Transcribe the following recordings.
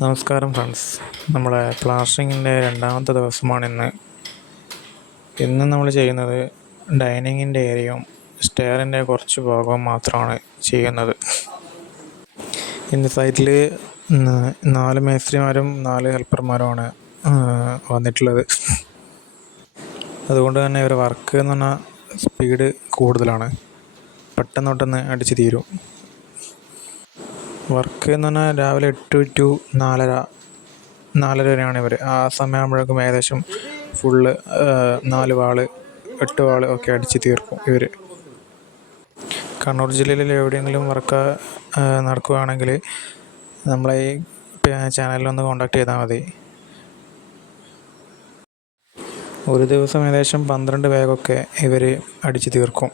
നമസ്കാരം ഫ്രണ്ട്സ് നമ്മളെ പ്ലാസ്റ്ററിങ്ങിന്റെ രണ്ടാമത്തെ ദിവസമാണ് ഇന്ന് ഇന്ന് നമ്മൾ ചെയ്യുന്നത് ഡൈനിങ്ങിന്റെ ഏരിയയും സ്റ്റെയറിന്റെ കുറച്ച് ഭാഗവും മാത്രമാണ് ചെയ്യുന്നത്. ഇന്ന് സൈറ്റിൽ നാല് മേസ്ത്രിമാരും നാല് ഹെൽപ്പർമാരുമാണ് വന്നിട്ടുള്ളത്. അതുകൊണ്ട് തന്നെ ഇവർ വർക്ക് എന്ന് പറഞ്ഞാൽ സ്പീഡ് കൂടുതലാണ്. പെട്ടെന്ന് പെട്ടെന്ന് അടിച്ച് തീരും. വർക്ക് എന്ന് പറഞ്ഞാൽ രാവിലെ എട്ട് ടു നാലര നാലര വരെയാണ് ഇവർ ആ സമയമാകുമ്പോഴേക്കും ഏകദേശം ഫുള്ള് നാല് വാൾ എട്ട് വാൾ ഒക്കെ അടിച്ച് തീർക്കും ഇവർ കണ്ണൂർ ജില്ലയിൽ എവിടെയെങ്കിലും വർക്ക് നടക്കുകയാണെങ്കിൽ നമ്മളെ ഈ ചാനലിലൊന്ന് കോൺടാക്ട് ചെയ്താൽ മതി. ഒരു ദിവസം ഏകദേശം പന്ത്രണ്ട് ബാഗൊക്കെ ഇവർ അടിച്ച് തീർക്കും.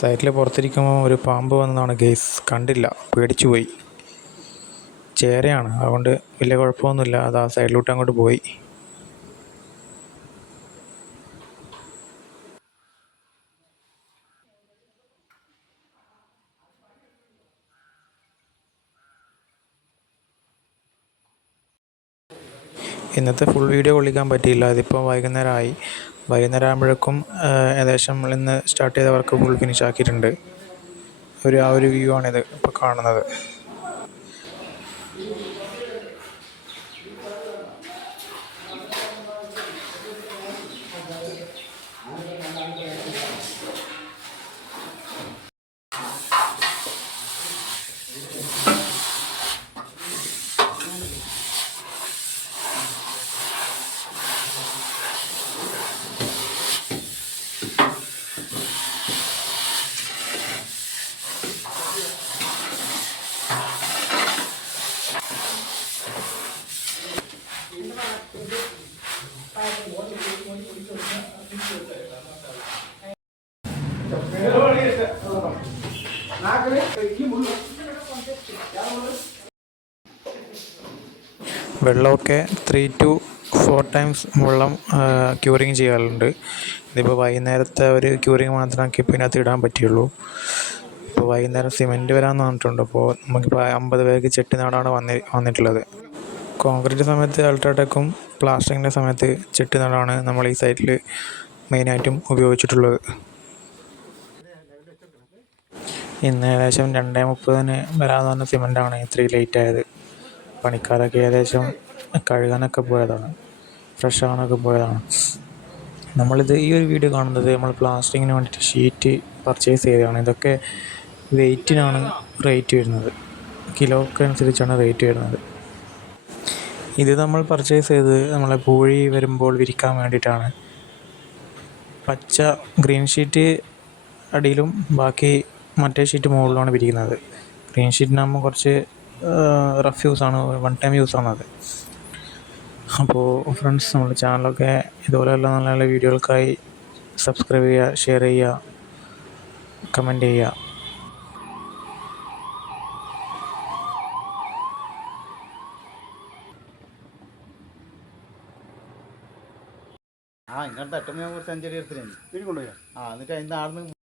സൈറ്റിൽ പുറത്തിരിക്കുമ്പോൾ ഒരു പാമ്പ് വന്നതാണ്. ഗെയ്സ് കണ്ടില്ല. പേടിച്ചു പോയി ചേരയാണ്. അതുകൊണ്ട് വലിയ കുഴപ്പമൊന്നുമില്ല. അത് ആ സൈഡിലോട്ട് അങ്ങോട്ട് പോയി. ഇന്നത്തെ ഫുൾ വീഡിയോ കൊള്ളിക്കാൻ പറ്റിയില്ല. അതിപ്പോൾ വൈകുന്നേരമായി. വൈകുന്നേരം ആകുമ്പോഴേക്കും ഏകദേശം നമ്മൾ ഇന്ന് സ്റ്റാർട്ട് ചെയ്ത വർക്ക് ഫുൾ ഫിനിഷ് ആക്കിയിട്ടുണ്ട്. ഒരു ആ ഒരു വ്യൂ ആണിത് ഇപ്പോൾ കാണുന്നത്. വെള്ളമൊക്കെ ത്രീ ടു ഫോർ ടൈംസ് വെള്ളം ക്യൂറിങ് ചെയ്യാറുണ്ട്. ഇതിപ്പോൾ വൈകുന്നേരത്തെ ഒരു ക്യൂറിങ് മാത്രമേ ഇപ്പോൾ ഇതിനകത്ത് ഇടാൻ പറ്റുള്ളൂ ഇപ്പോൾ വൈകുന്നേരം സിമെന്റ് വരാമെന്ന് പറഞ്ഞിട്ടുണ്ട്. അപ്പോൾ നമുക്കിപ്പോൾ അമ്പത് പേർക്ക് ചെട്ടിനാടാണ് വന്നി വന്നിട്ടുള്ളത്. കോൺക്രീറ്റ് സമയത്ത് അൾട്രാടെക്കും പ്ലാസ്റ്ററിങ്ങിന്റെ സമയത്ത് ചെട്ടിനാടാണ് നമ്മൾ ഈ സൈറ്റിൽ മെയിനായിട്ടും ഉപയോഗിച്ചിട്ടുള്ളത്. ഇന്ന് ഏകദേശം രണ്ടേ മുപ്പതിന് വരാമെന്ന് പറഞ്ഞ സിമെന്റാണ് ഇത്രയും ലേറ്റ് ആയത്. പണിക്കാരൊക്കെ ഏകദേശം കഴുകാനൊക്കെ പോയതാണ്. ഫ്രഷ് ആവാനൊക്കെ പോയതാണ്. നമ്മളിത് ഈ ഒരു വീഡിയോ കാണുന്നത് നമ്മൾ പ്ലാസ്റ്ററിങ്ങിന് വേണ്ടിയിട്ട് ഷീറ്റ് പർച്ചേസ് ചെയ്തതാണ്. ഇതൊക്കെ വെയ്റ്റിനാണ് റേറ്റ് വരുന്നത്. കിലോക്ക് അനുസരിച്ചാണ് റേറ്റ് വരുന്നത്. ഇത് നമ്മൾ പർച്ചേസ് ചെയ്തത് നമ്മളെ പൂഴി വരുമ്പോൾ വിരിക്കാൻ വേണ്ടിയിട്ടാണ്. പച്ച ഗ്രീൻ ഷീറ്റ് അടിയിലും ബാക്കി മറ്റേ ഷീറ്റ് മുകളിലുമാണ് വിരിക്കുന്നത് ഗ്രീൻ ഷീറ്റിനാകുമ്പോൾ കുറച്ച് റഫ് യൂസാണ് വൺ ടൈം യൂസാണ് അത്. അപ്പോൾ ഫ്രണ്ട്സ് നമ്മുടെ ചാനലൊക്കെ ഇതുപോലെയുള്ള നല്ല നല്ല വീഡിയോകൾക്കായി സബ്സ്ക്രൈബ് ചെയ്യുക ഷെയർ ചെയ്യുക കമന്റ് ചെയ്യുക. ആ ഇങ്ങോട്ട് തട്ടുമ്പോൾ കുറച്ച് അഞ്ചടി എടുത്തിട്ടുണ്ട് ആ എന്നിട്ട് അതിന്റെ ആടുന്ന്